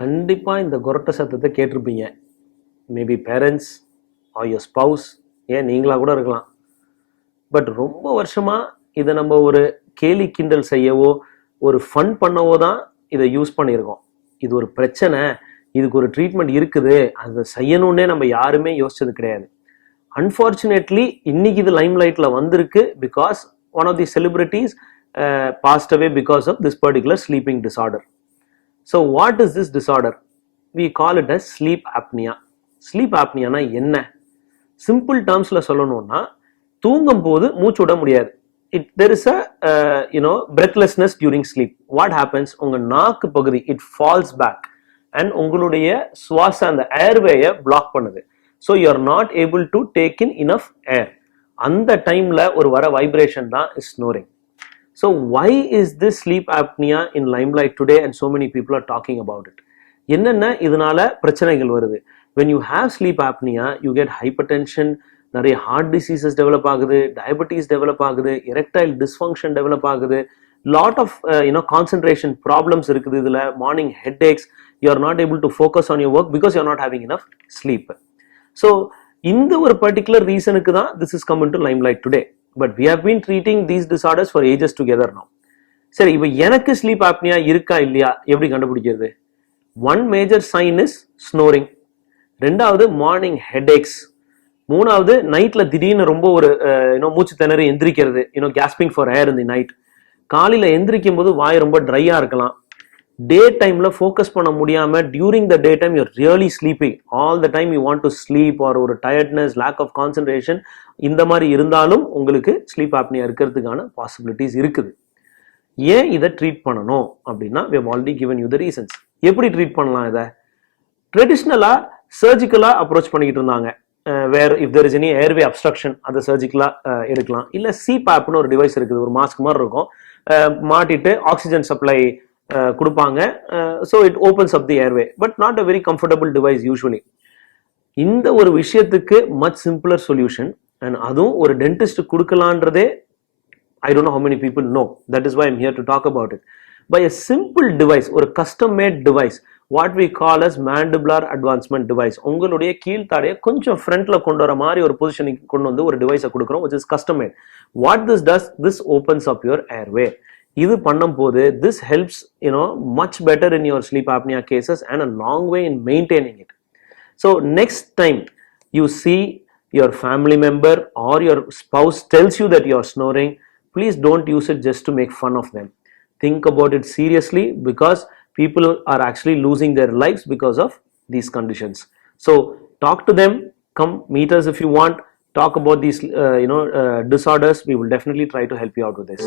கண்டிப்பாக இந்த கொரட்டை சத்தத்தை கேட்டிருப்பீங்க. Maybe parents or your spouse, ஏன் நீங்களாக கூட இருக்கலாம். பட் ரொம்ப வருஷமாக இதை நம்ம ஒரு கேலி கிண்டல் செய்யவோ ஒரு ஃபன் பண்ணவோ தான் இதை யூஸ் பண்ணியிருக்கோம். இது ஒரு பிரச்சனை, இதுக்கு ஒரு ட்ரீட்மெண்ட் இருக்குது, அதை செய்யணும்னே நம்ம யாருமே யோசிச்சது கிடையாது. அன்ஃபார்ச்சுனேட்லி இன்னைக்கு இது லைம் லைட்டில் வந்திருக்கு because one of the celebrities passed away because of this particular sleeping disorder. So what is this disorder? We call it as sleep apnea. Sleep apnea na enna? Simple terms la sollanona, தூங்கும் போது மூச்சு விட முடியாது. There is a breathlessness during sleep. What happens? உங்க நாக்கு பகுதி it falls back and உங்களுடைய சுவாச அந்த ஏர்வேயை பிளாக் பண்ணுது. So you are not able to take in enough air. அந்த டைம்ல ஒரு வர வைப்ரேஷன் தான் snoring. So why is this sleep apnea in limelight today and so many people are talking about it? என்னென்ன இதனால பிரச்சனைகள் வருது? When you have sleep apnea, you get hypertension, நிறைய heart diseases develop ஆகுது, diabetes develop ஆகுது, erectile dysfunction develop ஆகுது, lot of concentration problems இருக்குது இதுல, morning headaches, you are not able to focus on your work because you are not having enough sleep. So இந்த ஒரு particular reasonக்கு தான் this is come into limelight today. But we have been treating these disorders for ages together now. சரி, இப்போ எனக்கு sleep apnoea இருக்கா இல்லையா எப்படி கண்டுபிடிக்கிறது? One major sign is snoring, ரெண்டாவது மார்னிங் ஹெட்ஏக்ஸ், மூணாவது நைட்ல திடீர்னு ரொம்ப ஒரு மூச்சு திணறி எந்திரிக்கிறது, gasping for air in the night, காலையில எந்திரிக்கும் போது வாய் ரொம்ப ட்ரையா இருக்கலாம், டே டைம்ல ஃபோக்கஸ் பண்ண முடியாம during the day time your really sleeping all the time you want to sleep R ஒரு டயர்ட்னஸ், லேக் ஆஃப் கான்சன்ட்ரேஷன், இந்த மாதிரி இருந்தாலும் உங்களுக்கு ஸ்லீப் ஆப்னியா இருக்கிறதுக்கான பாசிபிலிட்டிஸ் இருக்குது. ஏன் இதை ட்ரீட் பண்ணணும் அப்படின்னா we have already given you the reasons. எப்படி ட்ரீட் பண்ணலாம் இதை? ட்ரெடிஷ்னலா சர்ஜிக்கலா அப்ரோச் பண்ணிக்கிட்டு இருந்தாங்க. Where if there is any airway obstruction அதை சர்ஜிக்கலா எடுக்கலாம். இல்லை சிபாப்னு ஒரு டிவைஸ் இருக்குது, ஒரு மாஸ்க் மாதிரி இருக்கும், மாட்டிட்டு ஆக்சிஜன் சப்ளை கொடுப்பாங்க. So it opens up the airway, but not a very comfortable device usually. இந்த ஒரு விஷயத்துக்கு மச் சிம்பிளர் சொல்யூஷன், அண்ட் அதுவும் ஒரு dentist கொடுக்கலான்றதே I don't know how many people know. That is why I'm here to talk about it. By a simple device, or a custom made device, what we call as mandibular advancement device. உங்களுடைய கீழ்த்தாடைய கொஞ்சம் ஃப்ரண்ட்ல கொண்டு வர மாதிரி ஒரு பொசிஷனுக்கு கொண்டு வந்து ஒரு டிவைஸை கொடுக்குறோம், which is custom made. What this does, this opens up your airway. இது பண்ணும்போது this helps much better in your sleep apnea cases and a long way in maintaining it. So next time you see your family member or your spouse tells you that you are snoring, please don't use it just to make fun of them. Think about it seriously, because people are actually losing their lives because of these conditions. So talk to them, come meet us if you want, talk about these disorders. We will definitely try to help you out with this.